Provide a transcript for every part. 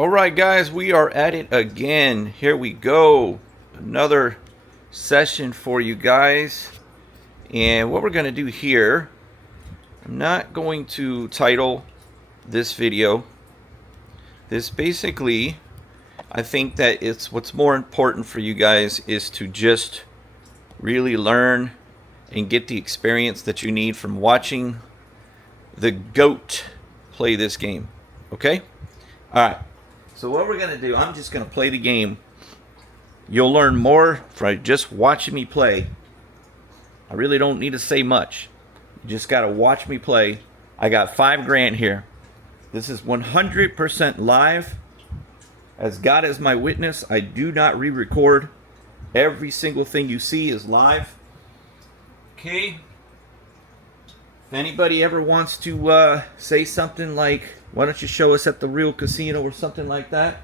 Alright guys, we are at it again. Here we go. Another session for you guys. And what we're going to do here, I'm not going to title this video. This basically, I think that it's what's more important for you guys is to just really learn and get the experience that you need from watching the GOAT play this game. Okay? Alright. So what we're going to do, I'm just going to play the game. You'll learn more from just watching me play. I really don't need to say much. You just got to watch me play. I got $5 grand here. This is 100% live. As God is my witness, I do not re-record. Every single thing you see is live. Okay. If anybody ever wants to say something like, why don't you show us at the real casino or something like that?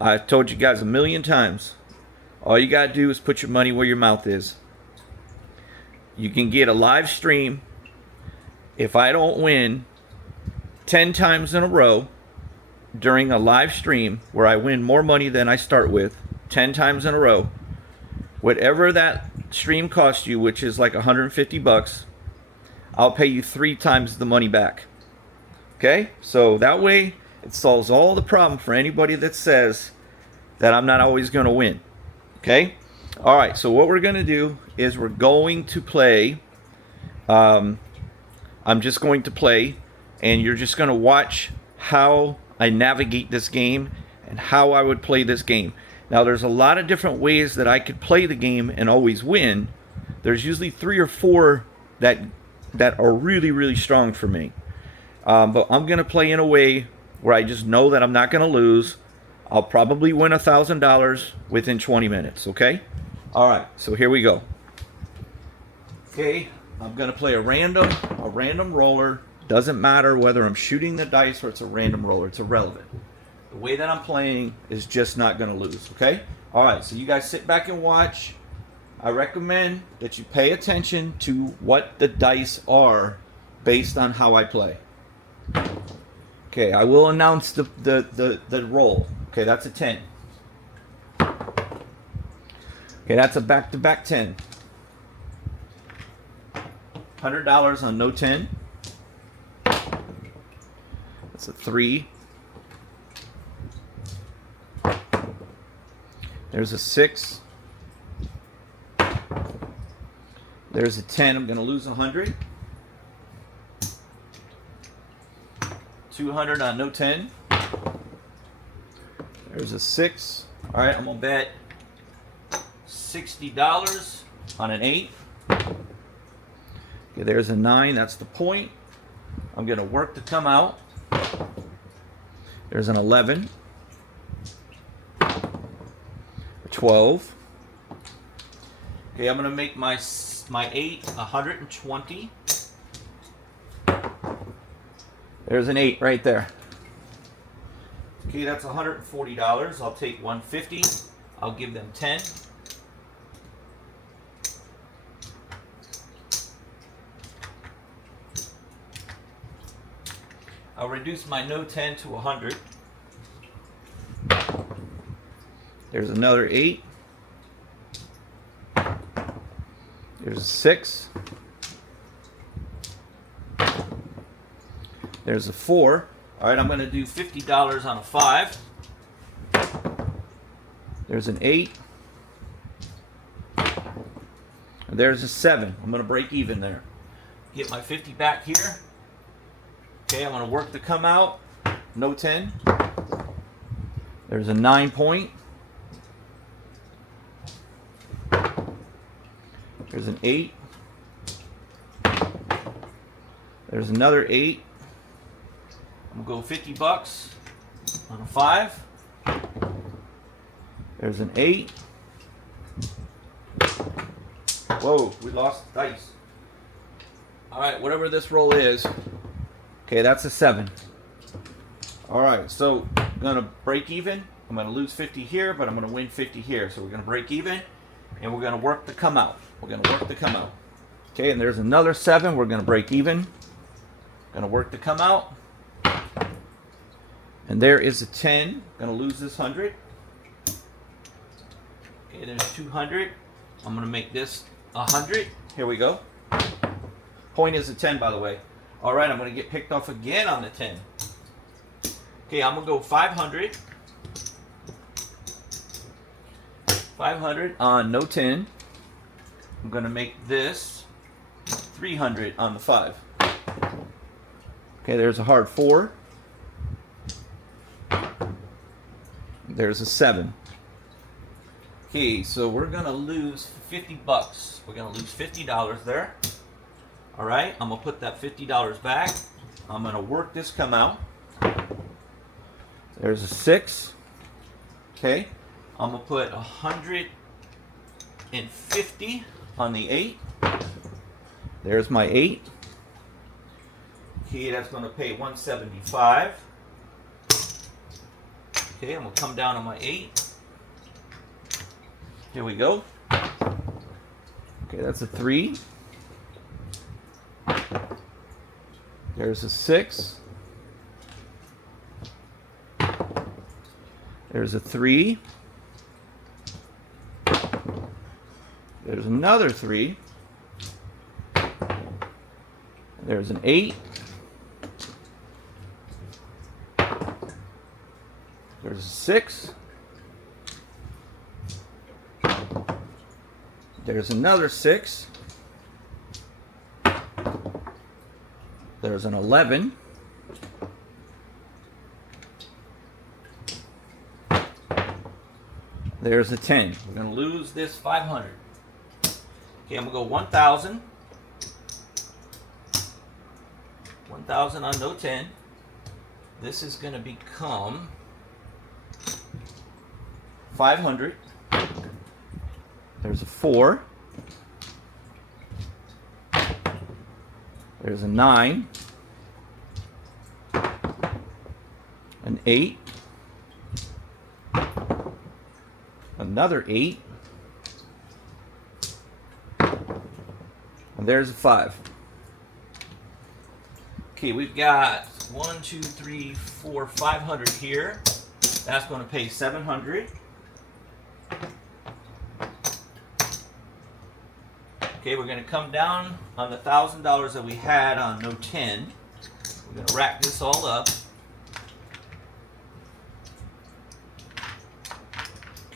I've told you guys a million times. All you got to do is put your money where your mouth is. You can get a live stream. If I don't win 10 times in a row during a live stream where I win more money than I start with, 10 times in a row, whatever that stream costs you, which is like 150 bucks, I'll pay you 3 times the money back. Okay? So that way it solves all the problem for anybody that says that I'm not always going to win. Okay? Alright, so what we're going to do is we're going to play. I'm just going to play, and you're just going to watch how I navigate this game and how I would play this game. Now, there's a lot of different ways that I could play the game and always win. There's usually 3 or 4 that are really, really strong for me. But I'm going to play in a way where I just know that I'm not going to lose. I'll probably win $1,000 within 20 minutes, okay? All right, so here we go. Okay, I'm going to play a random roller. Doesn't matter whether I'm shooting the dice or it's a random roller. It's irrelevant. The way that I'm playing is just not going to lose, okay? All right, so you guys sit back and watch. I recommend that you pay attention to what the dice are based on how I play. Okay, I will announce the roll. Okay, that's a 10. Okay, that's a back-to-back 10. $100 on no 10. That's a 3. There's a 6. There's a 10. I'm going to lose 100. 200 on no 10. There's a 6. All right, I'm going to bet $60 on an 8. Okay, there's a 9. That's the point. I'm going to work to come out. There's an 11. A 12. Okay, I'm going to make my 8 120. There's an 8 right there. Okay, that's $140. I'll take 150. I'll give them 10. I'll reduce my no 10 to 100. There's another 8. There's a 6. There's a 4. All right, I'm going to do $50 on a 5. There's an 8. And there's a 7. I'm going to break even there. Get my 50 back here. Okay, I'm going to work to come out. No 10. There's a 9 point. There's an 8. There's another 8. I'm going to go 50 bucks on a 5. There's an 8. Whoa, we lost the dice. All right, whatever this roll is. Okay, that's a 7. All right, so I'm going to break even. I'm going to lose 50 here, but I'm going to win 50 here. So we're going to break even, and we're going to work to come out. We're going to work to come out. Okay, and there's another 7. We're going to break even. Going to work to come out. And there is a 10. Gonna lose this 100. Okay, there's 200. I'm gonna make this 100. Here we go. Point is a 10, by the way. All right, I'm gonna get picked off again on the 10. Okay, I'm gonna go 500. 500 on no 10. I'm gonna make this 300 on the 5. Okay, there's a hard 4. There's a 7. Okay, so we're gonna lose 50 bucks. We're gonna lose $50 there. All right, I'm gonna put that $50 back. I'm gonna work this come out. There's a 6. Okay, I'm gonna put 150 on the 8. There's my 8. Okay, that's gonna pay 175. Okay, I'm gonna come down on my 8. Here we go. Okay, that's a 3. There's a 6. There's a 3. There's another 3. There's an 8. There's a 6. There's another 6. There's an 11. There's a 10. We're going to lose this 500. Okay, I'm going to go 1,000. 1,000 on no 10. This is going to become 500. There's a 4. There's a 9. An 8. Another 8. And there's a 5. Okay, we've got 1, 2, 3, 4, 500 here. That's going to pay 700. Okay, we're going to come down on the $1,000 that we had on no 10. We're going to rack this all up.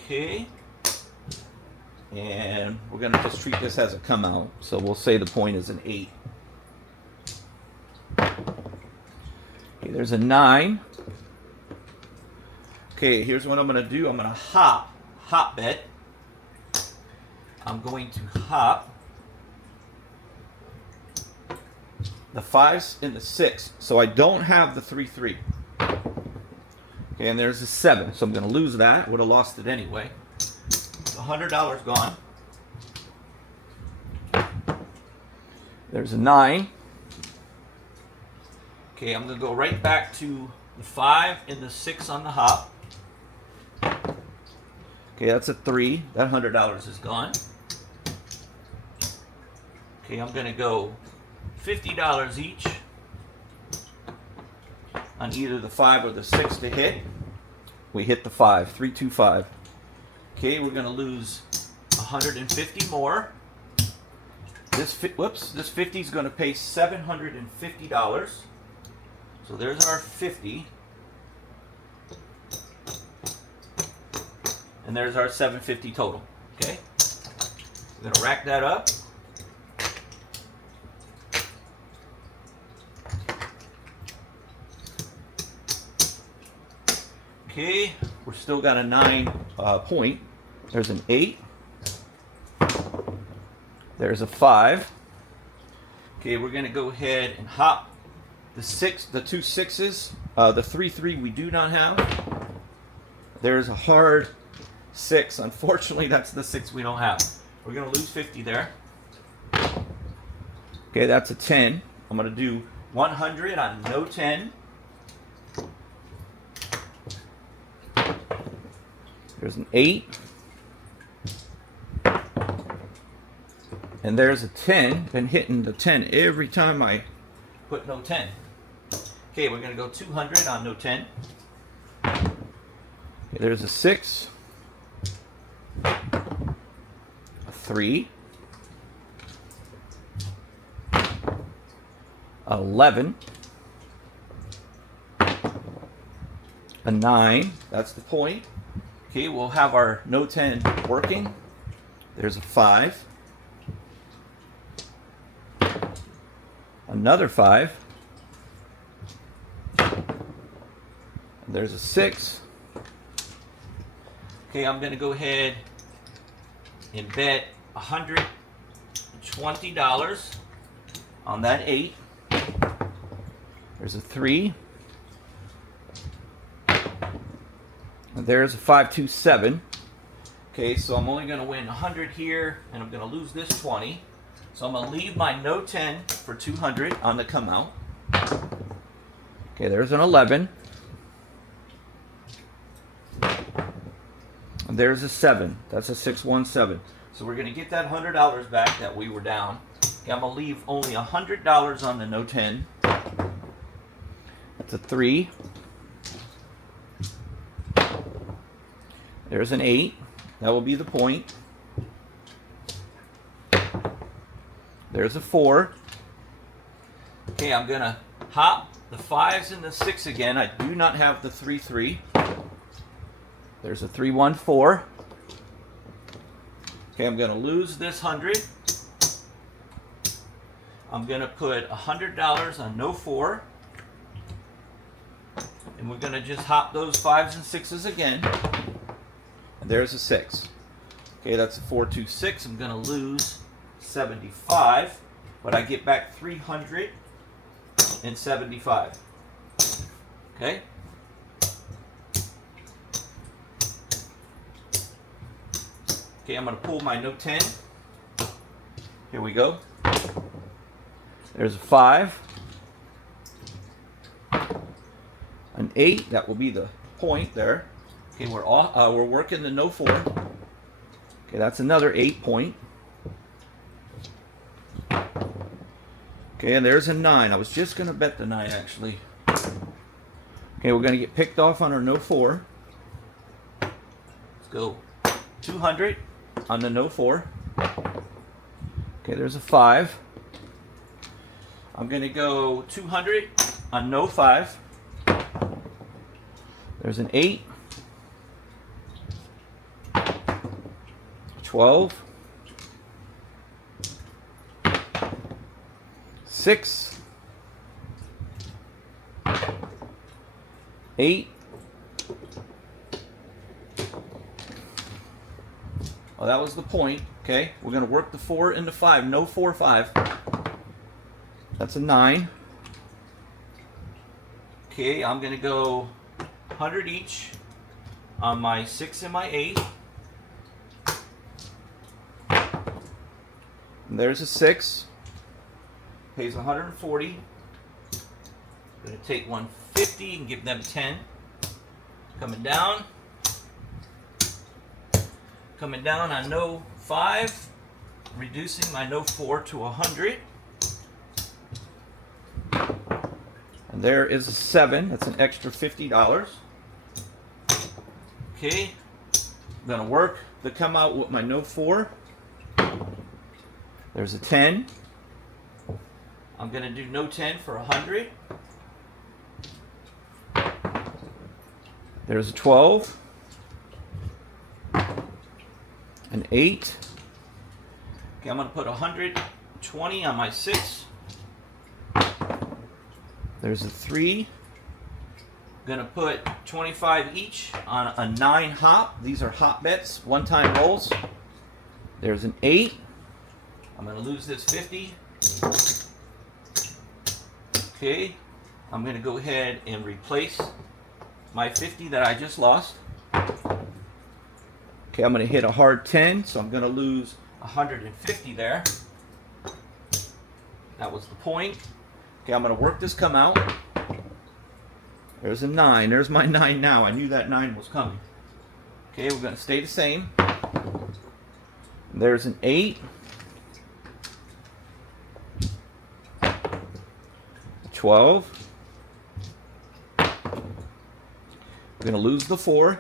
Okay. And we're going to just treat this as a come out. So we'll say the point is an 8. Okay, there's a 9. Okay, here's what I'm going to do. I'm going to hop bet. I'm going to hop the 5s and the 6. So I don't have the 3, 3. Okay, and there's a 7. So I'm going to lose that. Would have lost it anyway. $100 gone. There's a 9. Okay, I'm going to go right back to the 5 and the 6 on the hop. Okay, that's a 3. That $100 is gone. Okay, I'm going to go $50 each on either the 5 or the 6 to hit. We hit the 5. 3, 2, 5. Okay, we're going to lose 150 more. This 50 is going to pay $750. So there's our 50. And there's our 750 total. Okay? We're going to rack that up. Okay, we're still got a 9 point. There's an 8. There's a 5. Okay, we're going to go ahead and hop the 6, the 2 6s. The 3 3 we do not have. There's a hard 6. Unfortunately, that's the 6 we don't have. We're going to lose 50 there. Okay, that's a 10. I'm going to do 100 on no 10. There's an 8. And there's a 10. Been hitting the 10 every time I put no 10. Okay, we're going to go 200 on no 10. Okay, there's a 6, a 3, 11, a 9, that's the point. Okay, we'll have our no 10 working. There's a 5, another 5, and there's a 6. Okay, I'm going to go ahead and bet $120 on that 8. There's a 3. And there's a 527. Okay, so I'm only going to win 100 here, and I'm going to lose this 20. So I'm going to leave my no 10 for 200 on the come out. Okay, there's an 11. And there's a 7. That's a 617. So we're going to get that $100 back that we were down. Okay, I'm going to leave only $100 on the no 10. That's a 3. There's an 8. That will be the point. There's a 4. Okay, I'm going to hop the 5s and the 6 again. I do not have the 3-3. There's a 314. Okay, I'm going to lose this 100. I'm going to put $100 on no 4. And we're going to just hop those 5s and 6s again. And there's a 6. Okay, that's a 426. I'm going to lose 75. But I get back 375. Okay? Okay, I'm going to pull my no 10. Here we go. There's a 5. An 8. That will be the point there. Okay, we're working the no 4. Okay, that's another 8 point. Okay, and there's a 9. I was just going to bet the 9 actually. Okay, we're going to get picked off on our no 4. Let's go 200 on the no 4. Okay, there's a 5. I'm going to go 200 on no 5. There's an 8. 12. 6. 8. Oh, that was the point. Okay, we're going to work the 4 and the 5. No 4, 5. That's a 9. Okay, I'm going to go 100 each on my 6 and my 8. And there's a 6. Pays 140. I'm going to take 150 and give them 10. Coming down. Coming down on no 5. Reducing my no 4 to 100. And there is a 7. That's an extra $50. Okay. I'm going to work the come out with my no 4. There's a 10. I'm going to do no 10 for 100. There's a 12. An 8. Okay, I'm going to put 120 on my 6. There's a 3. I'm going to put 25 each on a 9 hop. These are hop bets, one-time rolls. There's an 8. I'm going to lose this 50. Okay, I'm going to go ahead and replace my 50 that I just lost. Okay, I'm going to hit a hard 10, so I'm going to lose 150 there. That was the point. Okay, I'm going to work this come out. There's a 9. There's my 9 now. I knew that 9 was coming. Okay, we're going to stay the same. There's an 8. 12. We're going to lose the 4.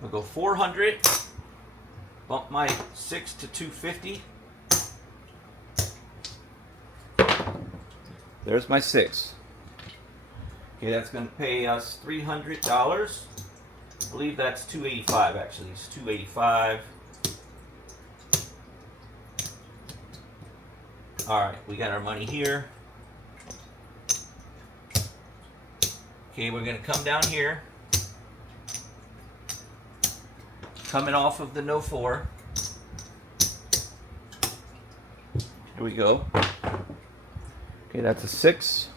We'll go 400. Bump my 6 to 250. There's my 6. Okay, that's going to pay us $300. I believe that's $285 actually. It's $285. All right, we got our money here. Okay, we're going to come down here. Coming off of the no 4. Here we go. Okay, that's a 6.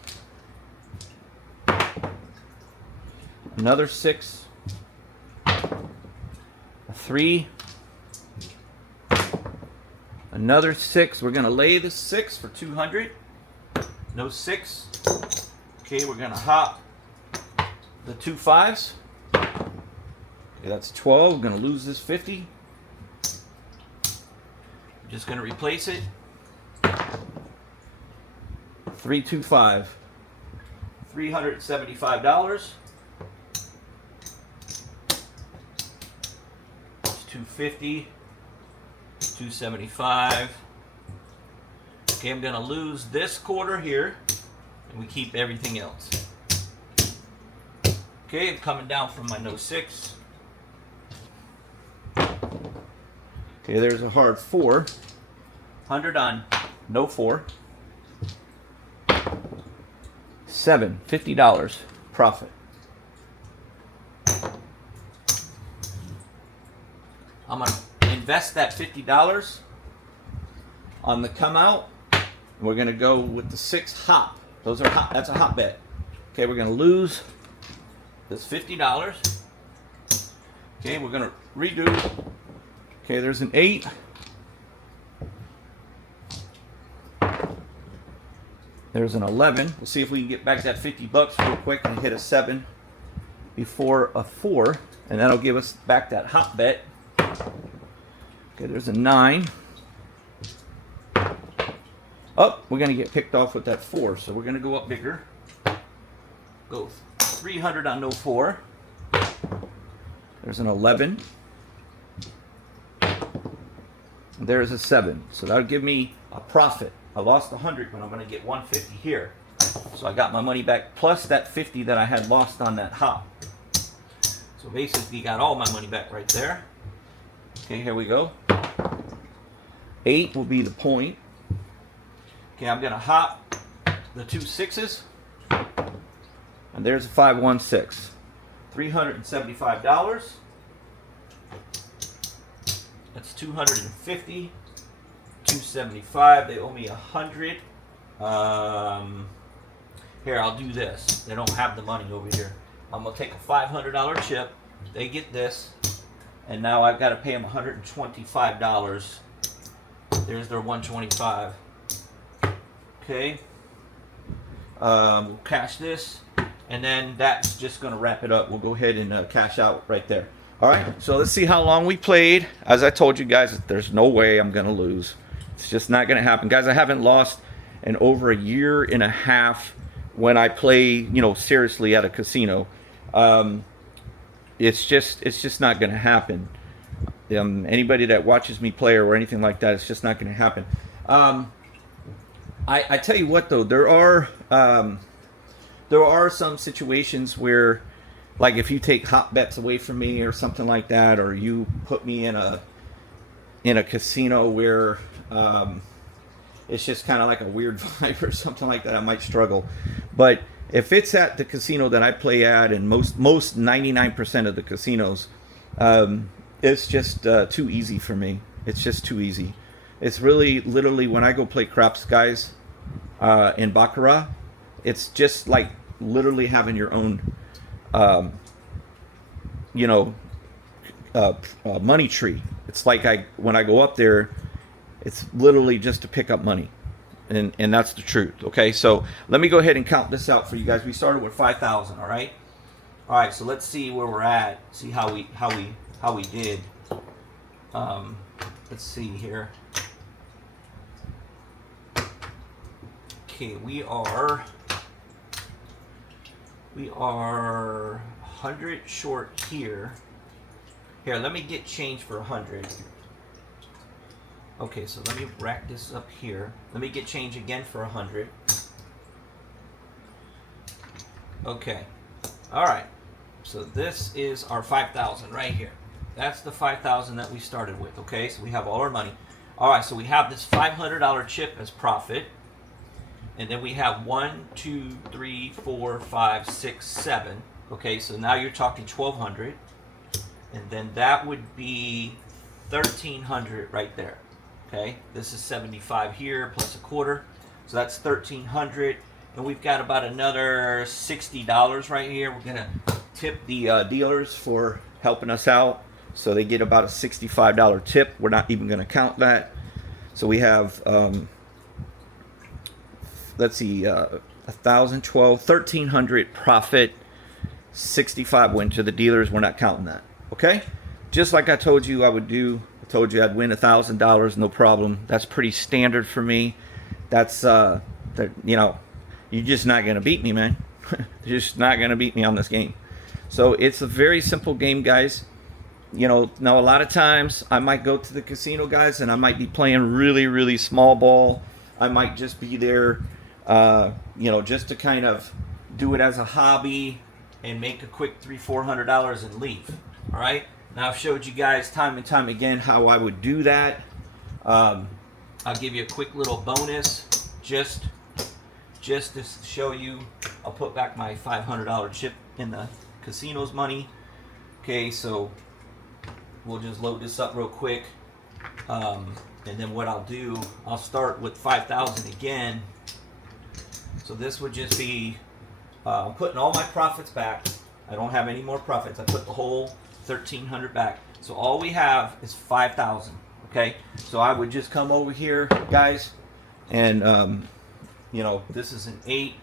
Another 6. A 3. Another 6. We're going to lay the 6 for 200. No 6. Okay, we're going to hop the 2 5s. Okay, that's 12. We're going to lose this 50. I'm just going to replace it. 325. $375. It's 250. 275. Okay, I'm going to lose this quarter here, and we keep everything else. Okay, I'm coming down from my no 6. Okay, there's a hard 4. 100 on no 4. 7, $50 profit. I'm going to invest that $50 on the come out. We're going to go with the 6 hop. Those are hop. That's a hop bet. Okay, we're going to lose this $50. Okay, we're going to redo. Okay, there's an 8. There's an 11. We'll see if we can get back that $50 real quick and hit a 7 before a 4, and that'll give us back that hop bet. Okay, there's a 9. Oh, we're going to get picked off with that 4, so we're going to go up bigger. Go 300 on no 4. There's an 11. There's a 7. So that'll give me a profit. I lost 100, but I'm going to get 150 here. So I got my money back plus that 50 that I had lost on that hop. So basically got all my money back right there. Okay, here we go. 8 will be the point. Okay, I'm going to hop the 2 6s. And there's a 516. $375. That's 250. 275. They owe me 100. Here, I'll do this. They don't have the money over here. I'm gonna take a $500 chip. They get this, and now I've got to pay them $125. There's their 125. Okay. We'll cash this, and then that's just gonna wrap it up. We'll go ahead and cash out right there. All right. So let's see how long we played. As I told you guys, there's no way I'm gonna lose. It's just not going to happen. Guys, I haven't lost in over a year and a half when I play, you know, seriously at a casino. It's just not going to happen. Anybody that watches me play or anything like that, it's just not going to happen. I tell you what, though, there are some situations where, like, if you take hot bets away from me or something like that, or you put me in a casino where it's just kind of like a weird vibe or something like that, I might struggle. But if it's at the casino that I play at, and most 99% of the casinos, it's just too easy for me. It's just too easy. It's really literally when I go play craps, guys, in Baccarat, it's just like literally having your own, money tree. It's like when I go up there, it's literally just to pick up money, and that's the truth. Okay, so let me go ahead and count this out for you guys. We started with 5,000. All right. So let's see where we're at. See how we did. Let's see here. Okay, we are 100 short here. Here, let me get change for 100. Okay, so let me rack this up here. Let me get change again for 100. Okay. All right. So this is our 5,000 right here. That's the 5,000 that we started with. Okay, so we have all our money. All right, so we have this $500 chip as profit. And then we have 1, 2, 3, 4, 5, 6, 7. Okay, so now you're talking 1,200. And then that would be 1,300 right there. Okay, this is 75 here plus a quarter. So that's 1,300. And we've got about another $60 right here. We're going to tip the dealers for helping us out. So they get about a $65 tip. We're not even going to count that. So we have, let's see, 1,012, 1,300 profit, 65 win to the dealers. We're not counting that. Okay? Just like I told you I would do. I told you I'd win $1,000, no problem. That's pretty standard for me. That's, you know, you're just not going to beat me, man. You're just not going to beat me on this game. So it's a very simple game, guys. You know, now a lot of times I might go to the casino, guys, and I might be playing really, really small ball. I might just be there, you know, just to kind of do it as a hobby and make a quick $300-400 and leave. All right. Now I've showed you guys time and time again how I would do that. I'll give you a quick little bonus just to show you. I'll put back my $500 chip in the casino's money. Okay, so we'll just load this up real quick. And then what I'll do, I'll start with 5,000 again. So this would just be, I'm putting all my profits back. I don't have any more profits. I put the whole 1,300 back. So all we have is 5,000. Okay, so I would just come over here, guys, and you know, this is an 8.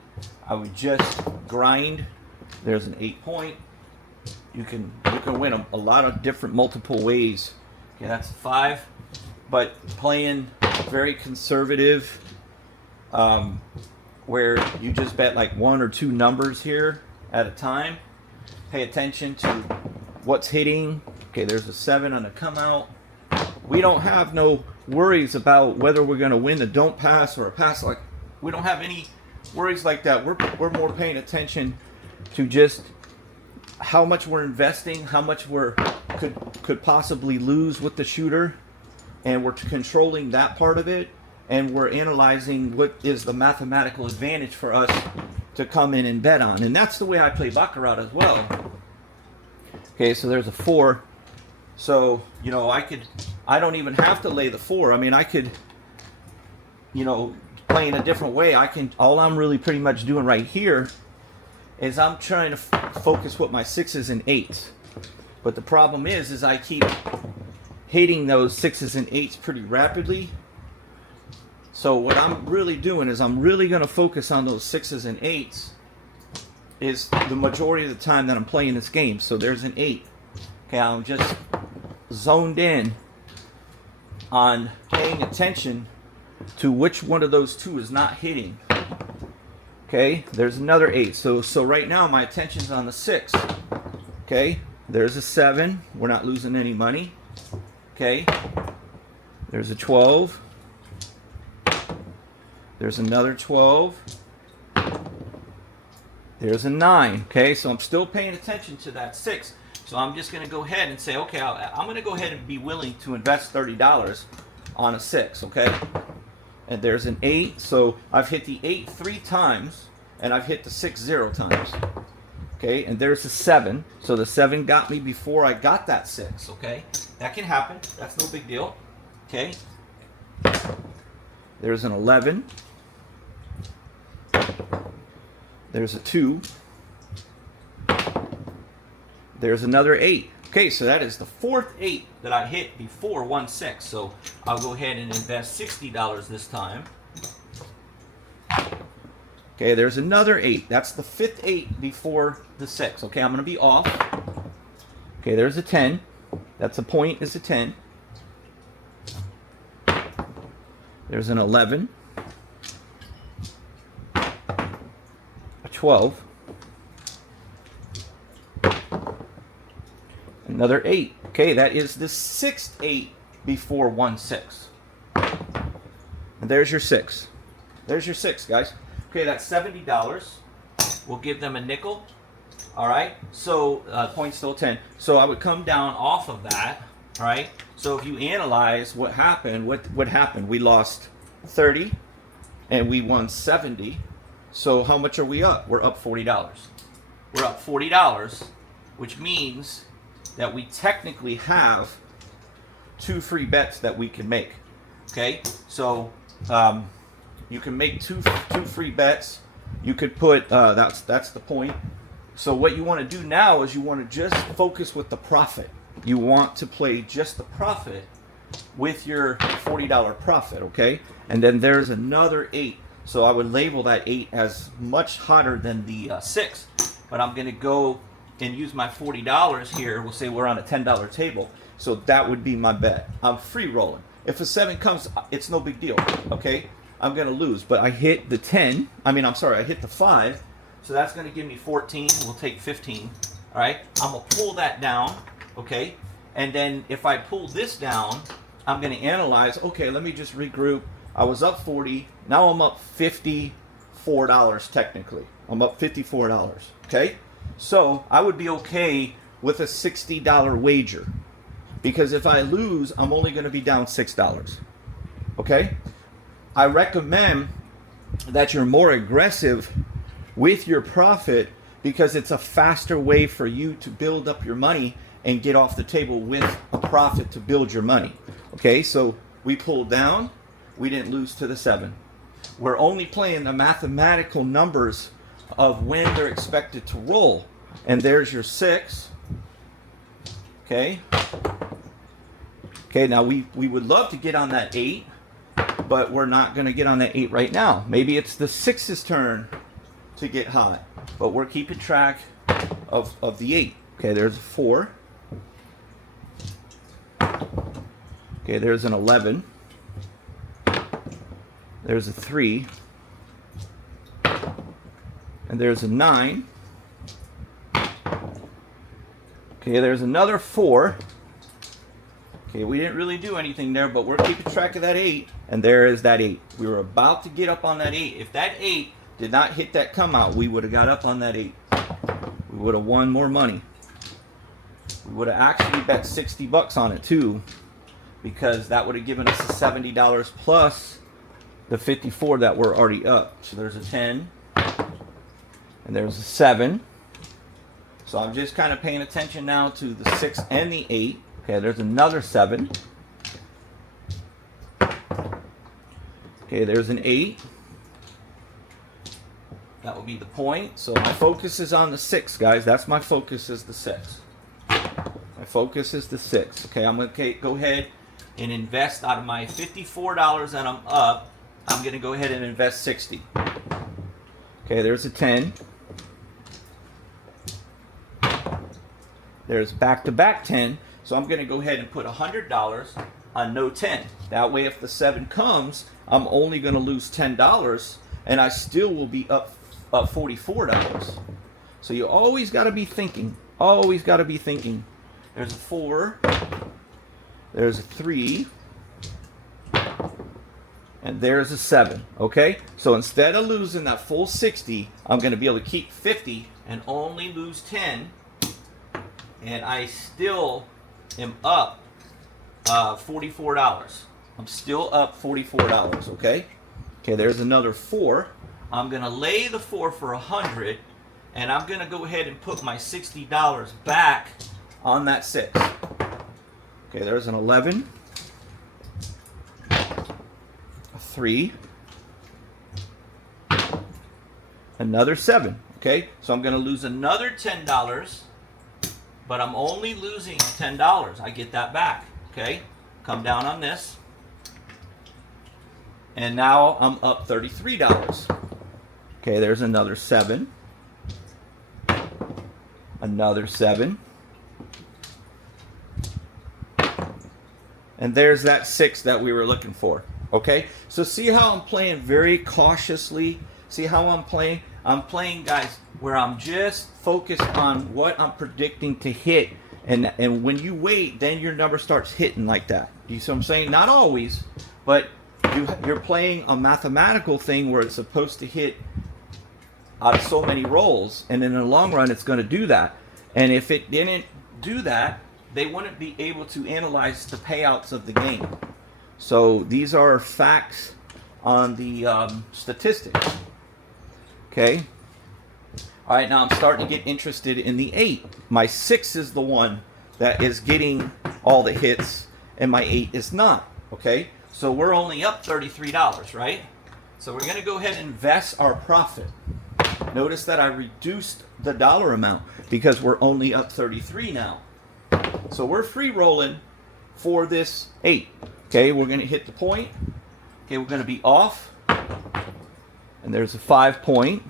I would just grind. There's an 8 point. You can win a lot of different multiple ways. Okay, that's a 5. But playing very conservative, where you just bet like 1 or 2 numbers here at a time. Pay attention to what's hitting. Okay, there's a 7 on the come out. We don't have no worries about whether we're going to win the don't pass or a pass. Like, we don't have any worries like that. We're more paying attention to just how much we're investing, how much we're could possibly lose with the shooter, and we're controlling that part of it, and we're analyzing what is the mathematical advantage for us to come in and bet on. And that's the way I play Baccarat as well. Okay, so there's a 4. So, you know, I don't even have to lay the 4. I mean, I could, you know, play in a different way. All I'm really pretty much doing right here is I'm trying to focus with my 6s and 8s. But the problem is I keep hitting those 6s and 8s pretty rapidly. So what I'm really doing is I'm really going to focus on those 6s and 8s is the majority of the time that I'm playing this game. So there's an 8. Okay, I'm just zoned in on paying attention to which one of those 2 is not hitting. Okay, there's another 8. So right now my attention's on the 6. Okay, there's a 7. We're not losing any money. Okay, there's a 12. There's another 12. There's a 9. Okay, so I'm still paying attention to that 6. So I'm just going to go ahead and say, okay, I'm going to go ahead and be willing to invest $30 on a 6. Okay, and there's an 8. So I've hit the 8 3 times, and I've hit the 6 0 times. Okay, and there's a 7. So the 7 got me before I got that 6. Okay, that can happen. That's no big deal. Okay, there's an 11. There's a 2. There's another 8. Okay, so that is the 4th 8 that I hit before 1-6. So I'll go ahead and invest $60 this time. Okay, there's another 8. That's the 5th 8 before the 6. Okay, I'm going to be off. Okay, there's a 10. That's a point, is a 10. There's an 11. A 12. Another 8. Okay, that is the sixth 8 before 1 6. And there's your 6. There's your 6, guys. Okay, that's $70. We'll give them a nickel. All right, so point still 10. So I would come down off of that. All right, so if you analyze what happened, what happened? We lost 30 and we won 70. So how much are we up? We're up $40. We're up $40, which means that we technically have 2 free bets that we can make. Okay, so you can make two free bets. You could put that's the point. So what you want to do now is you want to just focus with the profit. You want to play just the profit with your $40 profit, okay? And then there's another 8. So I would label that 8 as much hotter than the 6. But I'm going to go and use my $40 here. We'll say we're on a $10 table. So that would be my bet. I'm free rolling. If a 7 comes, it's no big deal, okay? I'm going to lose. But I hit the 10. I hit the 5. So that's going to give me 14. We'll take 15. All right? I'm going to pull that down, okay? And then if I pull this down, I'm going to analyze, okay, let me just regroup. I was up 40. Now I'm up $54 technically. I'm up $54, okay? So I would be okay with a $60 wager. Because if I lose, I'm only going to be down $6, okay? I recommend that you're more aggressive with your profit because it's a faster way for you to build up your money and get off the table with a profit to build your money. Okay, so we pulled down, we didn't lose to the 7. We're only playing the mathematical numbers of when they're expected to roll. And there's your 6. Okay. Okay, now we would love to get on that 8, but we're not going to get on that 8 right now. Maybe it's the 6's turn to get hot, but we're keeping track of the 8. Okay, there's a 4. Okay, there's an 11. There's a 3. And there's a 9. Okay, there's another 4. Okay, we didn't really do anything there, but we're keeping track of that 8. And there is that 8. We were about to get up on that 8. If that 8 did not hit that come out, we would have got up on that 8. We would have won more money. We would have actually bet $60 on it too, because that would have given us the $70 plus the 54 that we're already up. So there's a 10 and there's a 7. So I'm just kind of paying attention now to the 6 and the 8. Okay, there's another 7. Okay, there's an 8. That will be the point. So my focus is on the 6, guys. That's my focus, is the 6. My focus is the 6. Okay, I'm going to go ahead and invest out of my $54 that I'm up. I'm going to go ahead and invest 60. Okay, there's a 10. There's back-to-back 10. So I'm going to go ahead and put $100 on no 10. That way, if the 7 comes, I'm only going to lose $10, and I still will be up $44. So you always got to be thinking. Always got to be thinking. There's a 4. There's a 3. And there's a 7. Okay? So instead of losing that full 60, I'm going to be able to keep 50 and only lose 10. And I still am up $44. I'm still up $44. Okay? Okay, there's another 4. I'm going to lay the 4 for 100, and I'm going to go ahead and put my $60 back on that 6. Okay, there's an 11, a 3, another 7. Okay, so I'm going to lose another $10, but I'm only losing $10. I get that back. Okay, come down on this. And now I'm up $33. Okay, there's another 7. Another 7. And there's that 6 that we were looking for. Okay, so see how I'm playing very cautiously? See how I'm playing? I'm playing, guys, where I'm just focused on what I'm predicting to hit And when you wait, then your number starts hitting like that. Do you see what I'm saying? Not always, but you're playing a mathematical thing where it's supposed to hit out of so many rolls, and in the long run, it's going to do that. And if it didn't do that, they wouldn't be able to analyze the payouts of the game. So these are facts on the statistics. Okay. All right, now I'm starting to get interested in the 8. My 6 is the one that is getting all the hits, and my 8 is not. Okay, so we're only up $33, right? So we're going to go ahead and invest our profit. Notice that I reduced the dollar amount because we're only up 33 now. So we're free rolling for this 8. Okay, we're going to hit the point. Okay, we're going to be off. And there's a 5 point.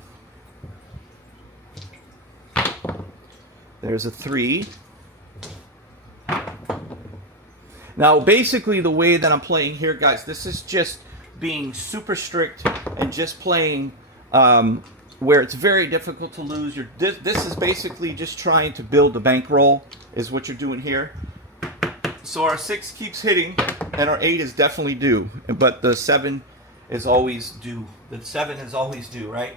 There's a 3. Now, basically, the way that I'm playing here, guys, this is just being super strict and just playing where it's very difficult to lose. This is basically just trying to build the bankroll is what you're doing here. So our 6 keeps hitting, and our 8 is definitely due. But the 7 is always due. The 7 is always due, right?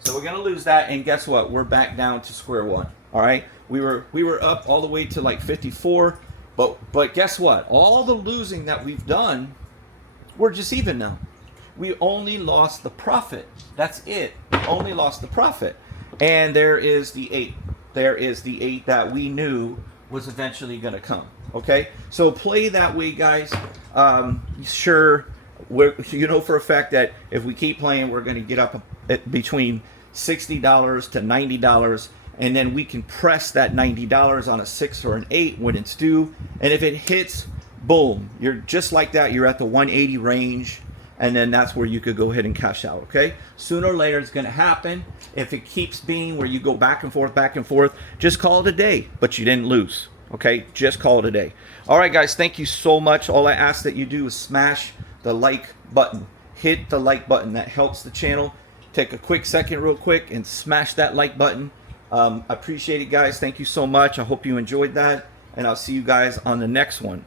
So we're going to lose that, and guess what? We're back down to square one. All right? We were up all the way to like 54, but guess what? All the losing that we've done, we're just even now. We only lost the profit. That's it. We only lost the profit. And there is the 8. There is the 8 that we knew was eventually going to come. Okay? So play that way, guys. Sure, you know for a fact that if we keep playing, we're going to get up at between $60 to $90, and then we can press that $90 on a 6 or an 8 when it's due. And if it hits, boom, you're just like that. You're at the 180 range, and then that's where you could go ahead and cash out. Okay, sooner or later it's going to happen. If it keeps being where you go back and forth, just call it a day. But you didn't lose. Okay, just call it a day. All right, guys, thank you so much. All I ask that you do is smash the like button. Hit the like button. That helps the channel. Take a quick second real quick and smash that like button. Appreciate it, guys. Thank you so much. I hope you enjoyed that, and I'll see you guys on the next one.